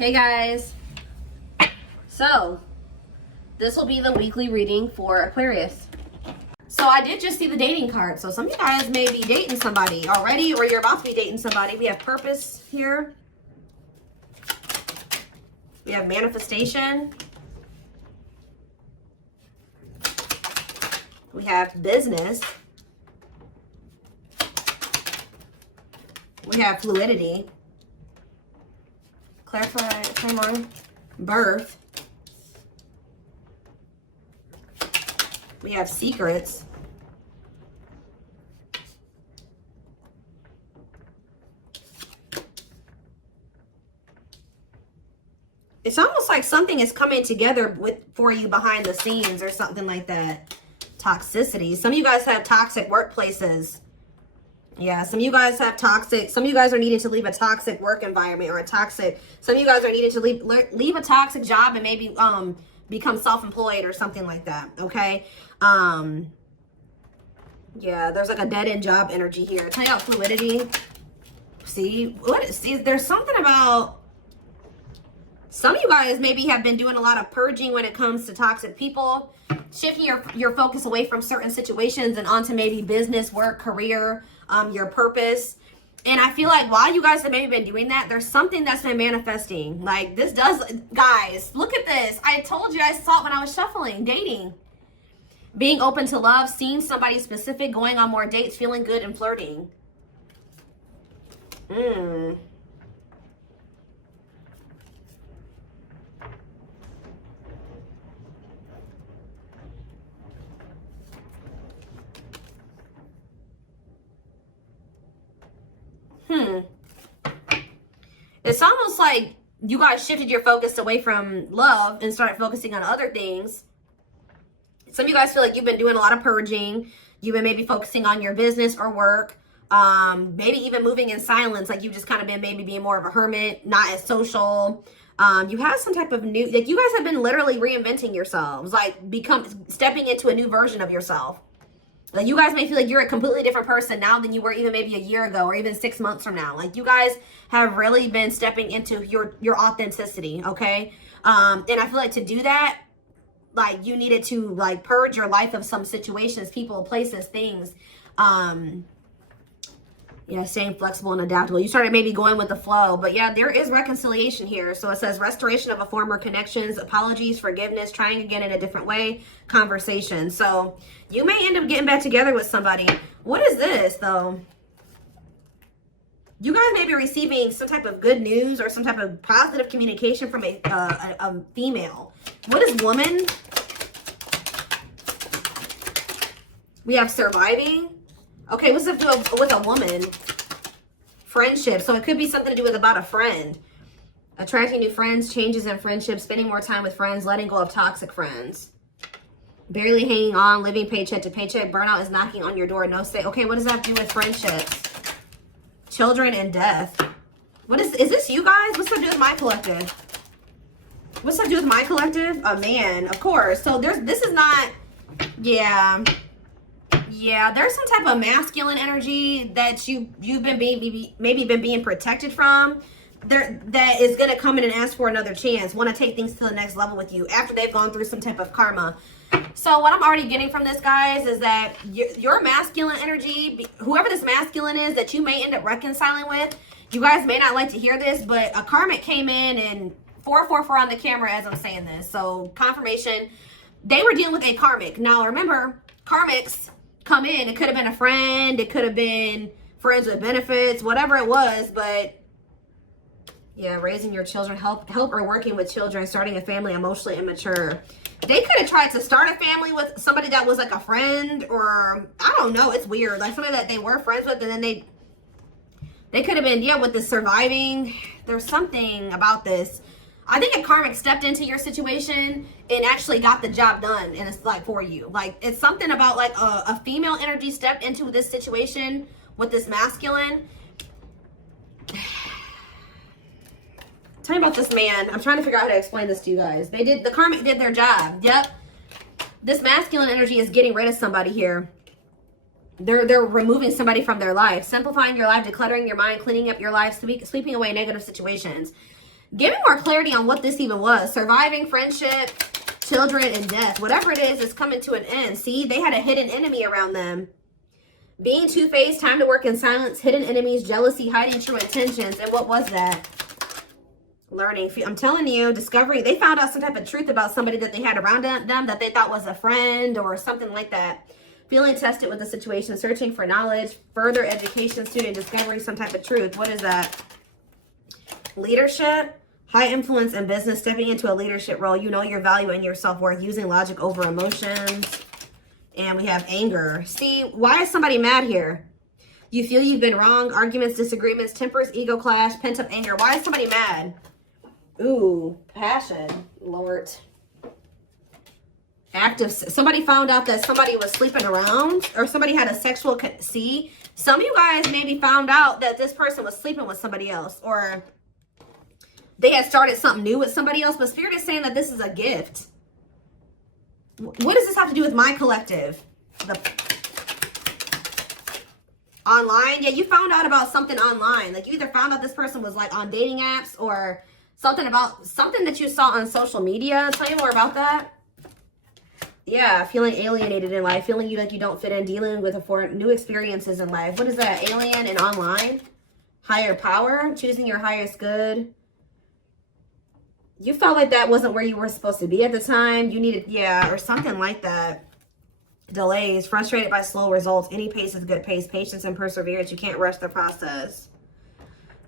Hey guys, so this will be the weekly reading for Aquarius. So I did just see the dating card. So some of you guys may be dating somebody already, or you're about to be dating somebody. We have purpose here. We have manifestation. We have business. We have fluidity. Clarify, timeline, birth. We have secrets. It's almost like something is coming together for you behind the scenes or something like that. Toxicity. Some of you guys have toxic workplaces. Yeah, some of you guys have toxic, some of you guys are needing to leave a toxic work environment or a toxic, some of you guys are needing to leave a toxic job and maybe become self-employed or something like that, okay? Yeah, there's like a dead-end job energy here. Tell you about fluidity. See, there's something about, some of you guys maybe have been doing a lot of purging when it comes to toxic people, shifting your focus away from certain situations and onto maybe business, work, career, your purpose. And I feel like while you guys have maybe been doing that, there's something that's been manifesting. Like this does, guys, look at this. I told you, I saw it when I was shuffling, dating. Being open to love, seeing somebody specific, going on more dates, feeling good and flirting. It's almost like you guys shifted your focus away from love and started focusing on other things. Some of you guys feel like you've been doing a lot of purging. You've been maybe focusing on your business or work. Maybe even moving in silence. Like you've just kind of been maybe being more of a hermit, not as social. You have some type of new, like you guys have been literally reinventing yourselves. Like stepping into a new version of yourself. Like you guys may feel like you're a completely different person now than you were even maybe a year ago or even 6 months from now. Like you guys have really been stepping into your authenticity, okay? And I feel like to do that, like you needed to like purge your life of some situations, people, places, things. Yeah, staying flexible and adaptable. You started maybe going with the flow, but yeah, there is reconciliation here. So it says restoration of a former connections, apologies, forgiveness, trying again in a different way, conversation. So you may end up getting back together with somebody. What is this though? You guys may be receiving some type of good news or some type of positive communication from a female. What is woman? We have surviving. Okay, what's it do with a woman? Friendship. So it could be something to do with about a friend. Attracting new friends, changes in friendships, spending more time with friends, letting go of toxic friends. Barely hanging on, living paycheck to paycheck. Burnout is knocking on your door. No say. Okay, what does that have to do with friendships? Children and death. What is this you guys? What's that do with my collective? What's that do with my collective? A man, of course. So this is not, yeah. Yeah, there's some type of masculine energy that you've been maybe been being protected from. That is gonna come in and ask for another chance. Want to take things to the next level with you after they've gone through some type of karma. So what I'm already getting from this, guys, is that your masculine energy, whoever this masculine is that you may end up reconciling with, you guys may not like to hear this, but a karmic came in and 444 on the camera as I'm saying this. So confirmation, they were dealing with a karmic. Now remember, karmics come in. It could have been a friend. It could have been friends with benefits, whatever it was. But yeah, raising your children, help or working with children, starting a family, emotionally immature. They could have tried to start a family with somebody that was like a friend, or I don't know. It's weird. Like somebody that they were friends with, and then they could have been, yeah, with the surviving. There's something about this. I think a karmic stepped into your situation and actually got the job done, and it's like for you. Like it's something about like a female energy stepped into this situation with this masculine. Tell me about this man. I'm trying to figure out how to explain this to you guys. The karmic did their job. Yep. This masculine energy is getting rid of somebody here. They're removing somebody from their life, simplifying your life, decluttering your mind, cleaning up your life, sweeping away negative situations. Give me more clarity on what this even was. Surviving, friendship, children, and death. Whatever it is coming to an end. See, they had a hidden enemy around them. Being two-faced, time to work in silence, hidden enemies, jealousy, hiding true intentions. And what was that? Learning. I'm telling you, discovery. They found out some type of truth about somebody that they had around them that they thought was a friend or something like that. Feeling tested with the situation, searching for knowledge, further education, student, discovering some type of truth. What is that? Leadership. High influence in business, stepping into a leadership role. You know your value and your self-worth, using logic over emotions. And we have anger. See, why is somebody mad here? You feel you've been wrong. Arguments, disagreements, tempers, ego clash, pent-up anger. Why is somebody mad? Ooh, passion, Lord. Active. Somebody found out that somebody was sleeping around, or somebody had a sexual... See, some of you guys maybe found out that this person was sleeping with somebody else, or... they had started something new with somebody else, but Spirit is saying that this is a gift. What does this have to do with my collective? Online? Yeah, you found out about something online. Like, you either found out this person was, like, on dating apps or something about something that you saw on social media. Tell me more about that. Yeah, feeling alienated in life. Feeling like you don't fit in. Dealing with new experiences in life. What is that? Alien and online? Higher power? Choosing your highest good? You felt like that wasn't where you were supposed to be at the time. You needed, yeah, or something like that. Delays, frustrated by slow results. Any pace is good pace. Patience and perseverance. You can't rush the process.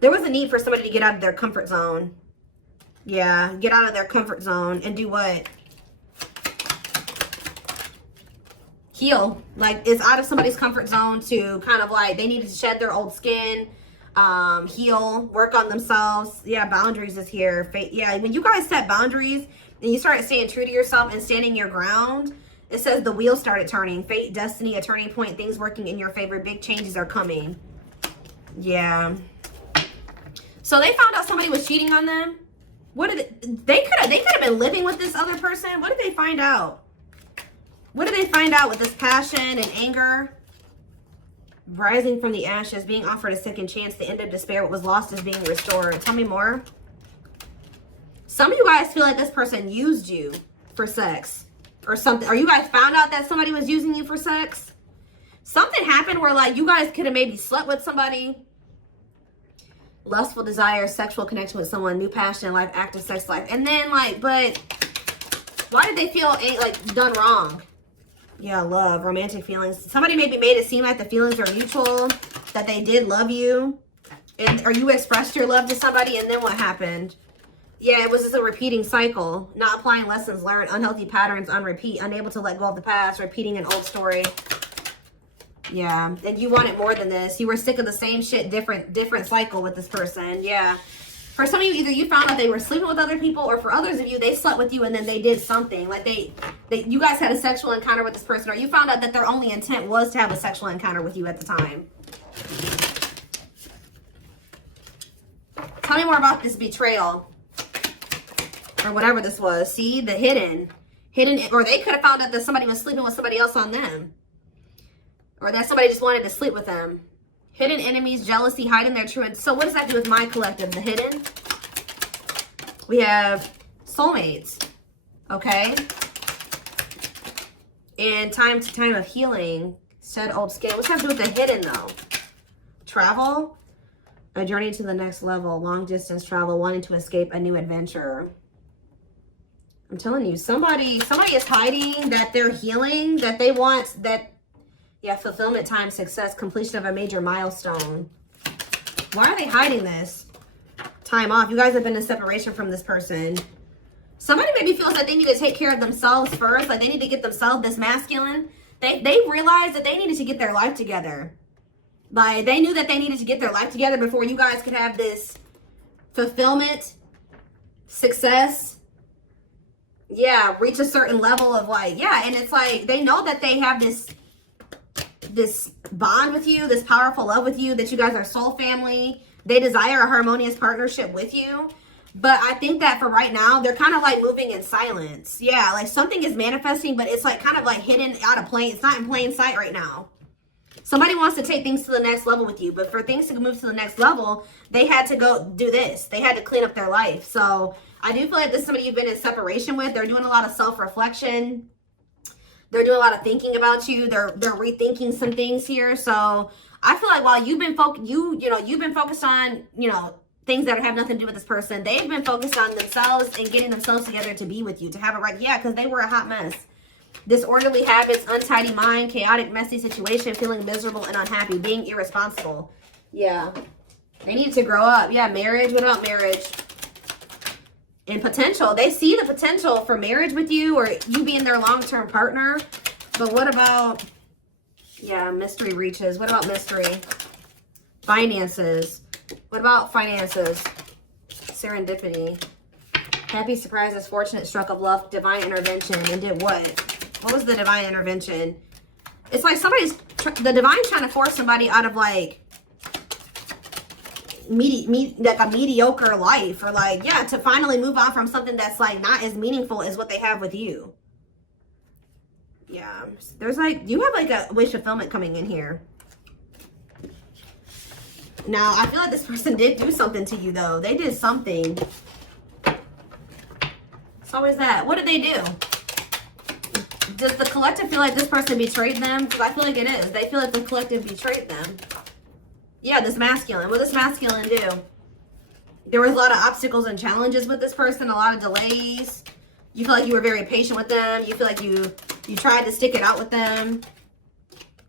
There was a need for somebody to get out of their comfort zone. Yeah, get out of their comfort zone and do what? Heal. Like, it's out of somebody's comfort zone to kind of like, they needed to shed their old skin. Heal, work on themselves. Yeah, boundaries is here. Yeah, when you guys set boundaries and you start staying true to yourself and standing your ground, it says the wheel started turning. Fate, destiny, a turning point, things working in your favor. Big changes are coming. Yeah. So they found out somebody was cheating on them. What did they could have been living with this other person. What did they find out? What did they find out with this passion and anger? Rising from the ashes, being offered a second chance, the end of despair, what was lost is being restored. Tell me more. Some of you guys feel like this person used you for sex or something. Or you guys found out that somebody was using you for sex. Something happened where like you guys could have maybe slept with somebody. Lustful desire, sexual connection with someone, new passion in life, active sex life. And then like, but why did they feel like done wrong? Yeah, love, romantic feelings. Somebody maybe made it seem like the feelings are mutual, that they did love you. Or you expressed your love to somebody, and then what happened? Yeah, it was just a repeating cycle. Not applying lessons learned, unhealthy patterns on repeat, unable to let go of the past, repeating an old story. Yeah, and you wanted more than this. You were sick of the same shit, different cycle with this person. Yeah. For some of you, either you found out they were sleeping with other people, or for others of you, they slept with you and then they did something. Like you guys had a sexual encounter with this person, or you found out that their only intent was to have a sexual encounter with you at the time. Tell me more about this betrayal. Or whatever this was. See, the hidden, or they could have found out that somebody was sleeping with somebody else on them. Or that somebody just wanted to sleep with them. Hidden enemies, jealousy, hiding their true. So what does that do with my collective? The hidden. We have soulmates. Okay. And time of healing. Shed old skin. What's that have to do with the hidden though? Travel. A journey to the next level. Long distance travel. Wanting to escape a new adventure. I'm telling you, somebody is hiding that they're healing, that they want that. Yeah, fulfillment, time, success, completion of a major milestone. Why are they hiding this? Time off. You guys have been in separation from this person. Somebody maybe feels like they need to take care of themselves first. Like they need to get themselves this masculine. They realized that they needed to get their life together. Like they knew that they needed to get their life together before you guys could have this fulfillment, success. Yeah, reach a certain level of like, yeah. And it's like, they know that they have this bond with you, this powerful love with you, that you guys are soul family. They desire a harmonious partnership with you. But I think that for right now, they're kind of like moving in silence. Yeah, like something is manifesting, but it's like kind of like hidden out of plain. It's not in plain sight right now. Somebody wants to take things to the next level with you, but for things to move to the next level, they had to go do this. They had to clean up their life. So I do feel like this is somebody you've been in separation with. They're doing a lot of self-reflection. They're doing a lot of thinking about you. They're rethinking some things here. So I feel like while you've been you've been focused on, things that have nothing to do with this person, they've been focused on themselves and getting themselves together to be with you, to have it right. Yeah, because they were a hot mess. Disorderly habits, untidy mind, chaotic, messy situation, feeling miserable and unhappy, being irresponsible. Yeah. They need to grow up. Yeah, marriage. What about marriage? And potential. They see the potential for marriage with you or you being their long-term partner. But what about, yeah, mystery reaches. What about mystery? Finances. What about finances? Serendipity. Happy surprises, fortunate stroke of luck, divine intervention. And did what? What was the divine intervention? It's like the divine's trying to force somebody out of like like a mediocre life, or like, yeah, to finally move on from something that's like not as meaningful as what they have with you. Yeah, there's like, you have like a wish fulfillment coming in here. Now, I feel like this person did do something to you though. They did something. It's always that. What did they do? Does the collective feel like this person betrayed them? Because I feel like it is. They feel like the collective betrayed them. Yeah, this masculine. What does this masculine do? There was a lot of obstacles and challenges with this person, a lot of delays. You feel like you were very patient with them. You feel like you tried to stick it out with them.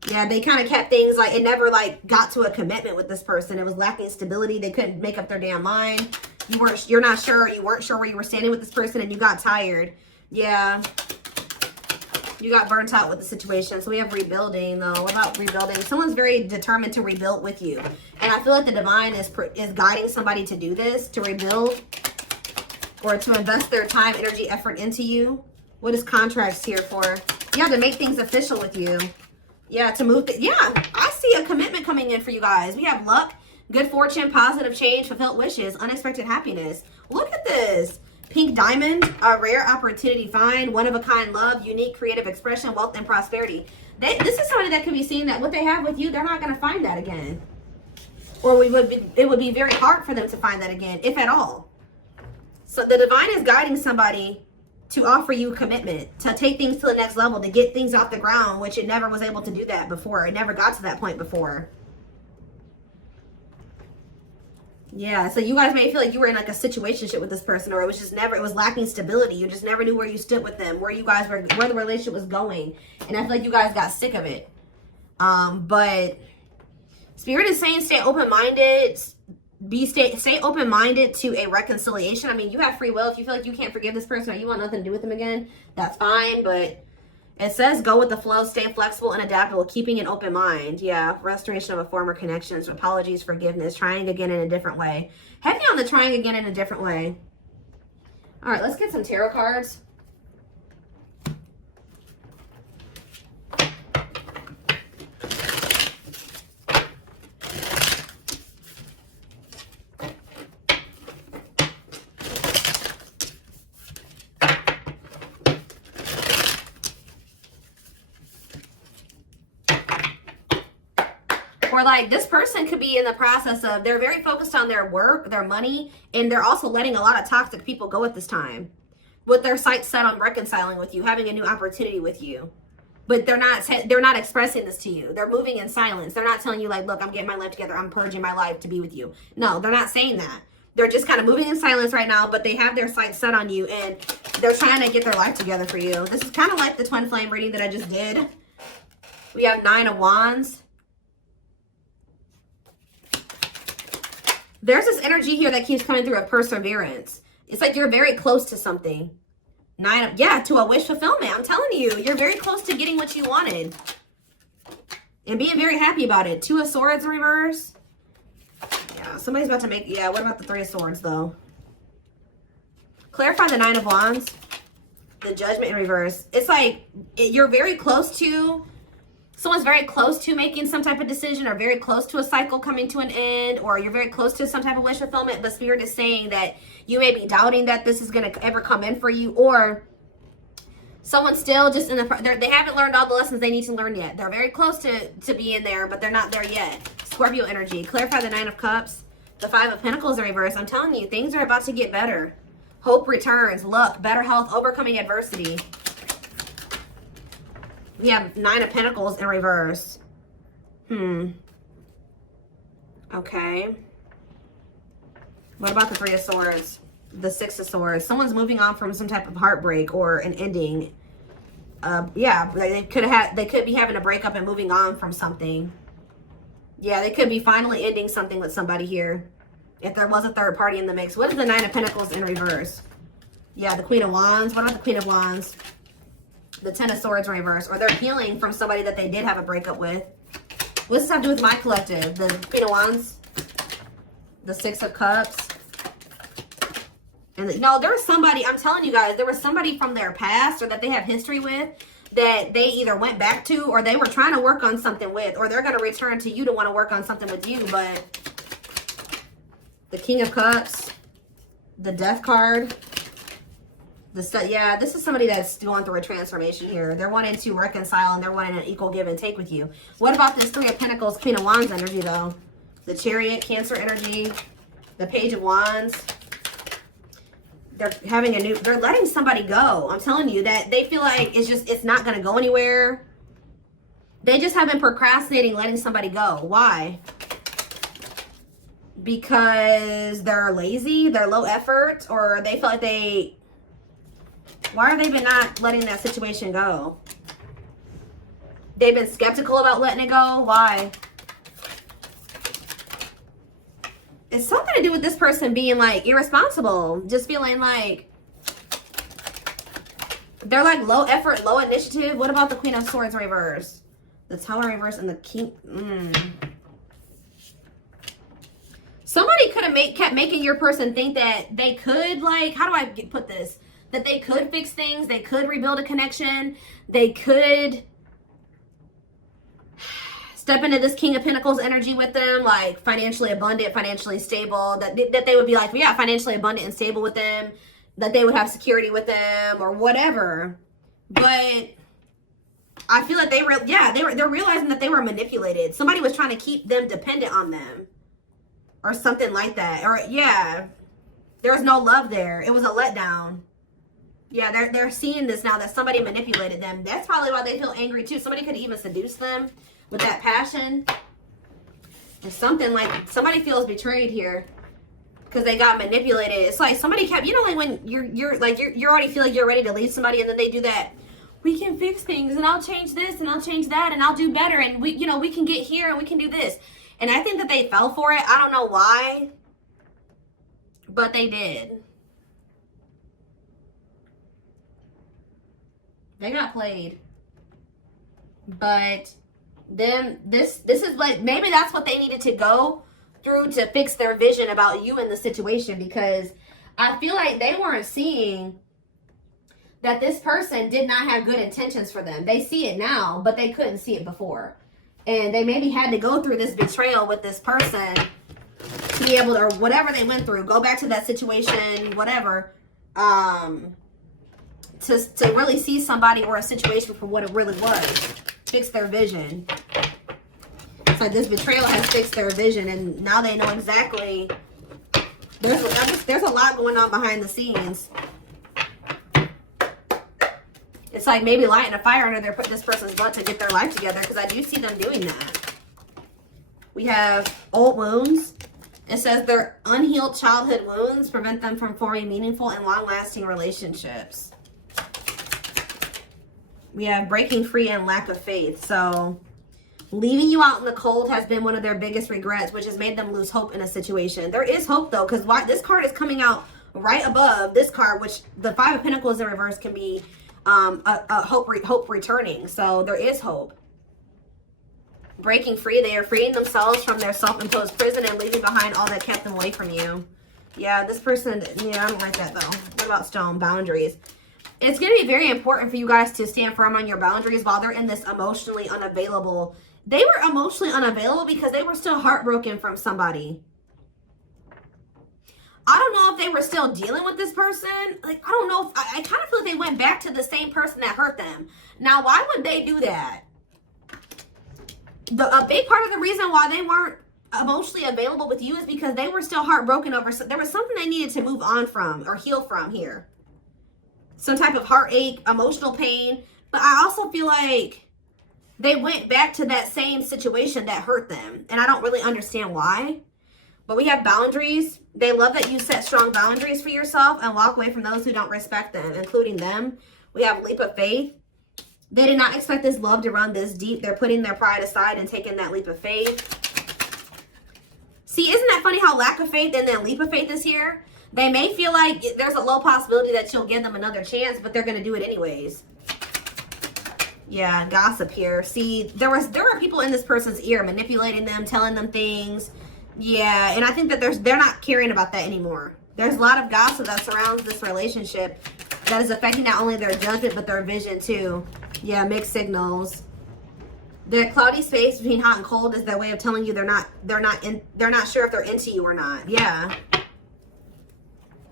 Yeah, they kind of kept things like, it never like got to a commitment with this person. It was lacking stability. They couldn't make up their damn mind. You're not sure. You weren't sure where you were standing with this person and you got tired. Yeah. You got burnt out with the situation. So we have rebuilding though. What about rebuilding? Someone's very determined to rebuild with you. And I feel like the divine is guiding somebody to do this, to rebuild or to invest their time, energy, effort into you. What is contracts here for? Yeah, to make things official with you. Yeah, to move. Yeah, I see a commitment coming in for you guys. We have luck, good fortune, positive change, fulfilled wishes, unexpected happiness. Look at this. Pink diamond, a rare opportunity find, one-of-a-kind love, unique creative expression, wealth, and prosperity. This is somebody that could be seeing that what they have with you, they're not going to find that again. Or it would be very hard for them to find that again, if at all. So the divine is guiding somebody to offer you commitment, to take things to the next level, to get things off the ground, which it never was able to do that before. It never got to that point before. Yeah, so you guys may feel like you were in like a situationship with this person, or it was just never, it was lacking stability. You just never knew where you stood with them, where the relationship was going. And I feel like you guys got sick of it. But Spirit is saying stay open-minded, stay open-minded to a reconciliation. I mean, you have free will. If you feel like you can't forgive this person or you want nothing to do with them again, that's fine. But it says go with the flow, stay flexible and adaptable, keeping an open mind. Yeah, restoration of a former connections, apologies, forgiveness, trying again in a different way. Heavy on the trying again in a different way. All right, let's get some tarot cards. Or like this person could be in the process of, they're very focused on their work, their money, and they're also letting a lot of toxic people go at this time. With their sights set on reconciling with you, having a new opportunity with you. But they're not expressing this to you. They're moving in silence. They're not telling you like, look, I'm getting my life together. I'm purging my life to be with you. No, they're not saying that. They're just kind of moving in silence right now, but they have their sights set on you and they're trying to get their life together for you. This is kind of like the twin flame reading that I just did. We have 9 of Wands. There's this energy here that keeps coming through of perseverance. It's like you're very close to something. To a wish fulfillment. I'm telling you, you're very close to getting what you wanted. And being very happy about it. 2 of Swords in reverse. Yeah, somebody's about to make, yeah, what about the 3 of Swords though? Clarify the 9 of Wands. The Judgment in reverse. It's like you're very close to, someone's very close to making some type of decision, or very close to a cycle coming to an end, or you're very close to some type of wish fulfillment, but Spirit is saying that you may be doubting that this is going to ever come in for you, or Someone's still just in the, they haven't learned all the lessons they need to learn yet. They're very close to being there, but they're not there yet. Scorpio energy. Clarify the 9 of Cups. The 5 of Pentacles in reverse. I'm telling you, things are about to get better. Hope returns. Luck. Better health. Overcoming adversity. We have 9 of Pentacles in reverse. Okay. What about the 3 of Swords? The 6 of Swords. Someone's moving on from some type of heartbreak or an ending. Yeah, they could be having a breakup and moving on from something. Yeah, they could be finally ending something with somebody here. If there was a third party in the mix. What is the 9 of Pentacles in reverse? Yeah, the Queen of Wands. What about the Queen of Wands? The 10 of Swords in reverse. Or they're healing from somebody that they did have a breakup with. What does this have to do with my collective? The Queen of Wands. The 6 of Cups. And no, there was somebody, I'm telling you guys, there was somebody from their past or that they have history with that they either went back to or they were trying to work on something with, or they're going to return to you to want to work on something with you. But the King of Cups, the Death card, yeah, this is somebody that's going through a transformation here. They're wanting to reconcile and they're wanting an equal give and take with you. What about this 3 of Pentacles, Queen of Wands energy though? The Chariot, Cancer energy, the Page of Wands. They're having they're letting somebody go. I'm telling you that they feel like it's not going to go anywhere. They just have been procrastinating letting somebody go. Why? Because they're lazy, they're low effort, or they feel like why have they been not letting that situation go? They've been skeptical about letting it go. Why? It's something to do with this person being like irresponsible. Just feeling like they're like low effort, low initiative. What about the Queen of Swords reverse? The Tower reverse and the King. Somebody could have kept making your person think that they could, like, how do I put this? That they could fix things. They could rebuild a connection. They could step into this King of Pentacles energy with them, like financially abundant, financially stable, that they would be like, yeah, financially abundant and stable with them, that they would have security with them or whatever. But I feel like they're realizing that they were manipulated. Somebody was trying to keep them dependent on them or something like that. Or yeah, there was no love there. It was a letdown. Yeah, they're seeing this now that somebody manipulated them. That's probably why they feel angry too. Somebody could even seduce them with that passion. Or something like somebody feels betrayed here because they got manipulated. It's like somebody kept, you know, like when you're already feel like you're ready to leave somebody and then they do that. We can fix things and I'll change this and I'll change that and I'll do better and we can get here and we can do this. And I think that they fell for it. I don't know why, but they did. They got played. But then this is like, maybe that's what they needed to go through to fix their vision about you in the situation, because I feel like they weren't seeing that this person did not have good intentions for them. They see it now, but they couldn't see it before. And they maybe had to go through this betrayal with this person to be able to, or whatever they went through, go back to that situation, whatever, to really see somebody or a situation for what it really was. Fix their vision. So this betrayal has fixed their vision, and now they know exactly. There's a lot going on behind the scenes. It's like maybe lighting a fire under this person's butt to get their life together, because I do see them doing that. We have old wounds. It says their unhealed childhood wounds prevent them from forming meaningful and long-lasting relationships. We have breaking free and lack of faith. So leaving you out in the cold has been one of their biggest regrets, which has made them lose hope in a situation. There is hope though, because this card is coming out right above this card, which the 5 of Pentacles in reverse can be a hope returning. So there is hope. Breaking free, they are freeing themselves from their self-imposed prison and leaving behind all that kept them away from you. Yeah, this person, yeah, I don't like that though. What about stone? Boundaries. It's going to be very important for you guys to stand firm on your boundaries while they're in this emotionally unavailable. They were emotionally unavailable because they were still heartbroken from somebody. I don't know if they were still dealing with this person. Like, I don't know if, I kind of feel like they went back to the same person that hurt them. Now, why would they do that? A big part of the reason why they weren't emotionally available with you is because they were still heartbroken over, there was something they needed to move on from or heal from here. Some type of heartache, emotional pain. But I also feel like they went back to that same situation that hurt them. And I don't really understand why. But we have boundaries. They love that you set strong boundaries for yourself and walk away from those who don't respect them, including them. We have a leap of faith. They did not expect this love to run this deep. They're putting their pride aside and taking that leap of faith. See, isn't that funny how lack of faith and then leap of faith is here? They may feel like there's a low possibility that you'll give them another chance, but they're going to do it anyways. Yeah, gossip here. See, there were people in this person's ear manipulating them, telling them things. Yeah, and I think that they're not caring about that anymore. There's a lot of gossip that surrounds this relationship that is affecting not only their judgment but their vision too. Yeah, mixed signals. The cloudy space between hot and cold is their way of telling you they're not sure if they're into you or not. Yeah.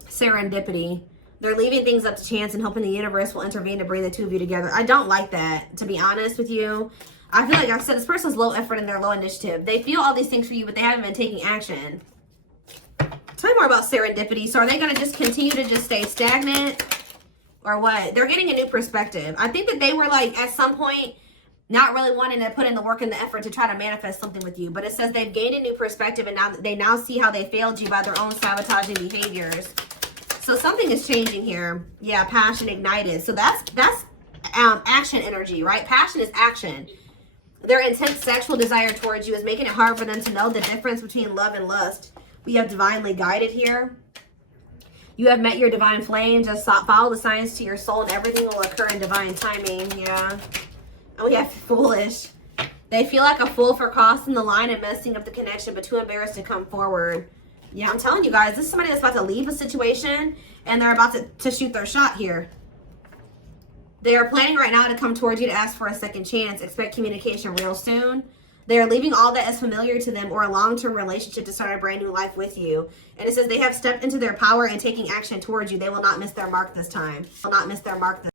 Serendipity. They're leaving things up to chance and hoping the universe will intervene to bring the two of you together. I don't like that, to be honest with you. I feel like I said this person's low effort and they're low initiative. They feel all these things for you, but they haven't been taking action. Tell me more about serendipity. So are they going to just continue to just stay stagnant or what? They're getting a new perspective. I think that they were like at some point not really wanting to put in the work and the effort to try to manifest something with you. But it says they've gained a new perspective and now they see how they failed you by their own sabotaging behaviors. So something is changing here. Yeah, passion ignited. So that's action energy, right? Passion is action. Their intense sexual desire towards you is making it hard for them to know the difference between love and lust. We have divinely guided here. You have met your divine flame. Just follow the signs to your soul and everything will occur in divine timing. Yeah. And we have foolish. They feel like a fool for crossing the line and messing up the connection, but too embarrassed to come forward. Yeah, I'm telling you guys, this is somebody that's about to leave a situation and they're about to shoot their shot here. They are planning right now to come towards you to ask for a second chance. Expect communication real soon. They are leaving all that is familiar to them or a long-term relationship to start a brand new life with you. And it says they have stepped into their power and taking action towards you. They will not miss their mark this time. Will not miss their mark this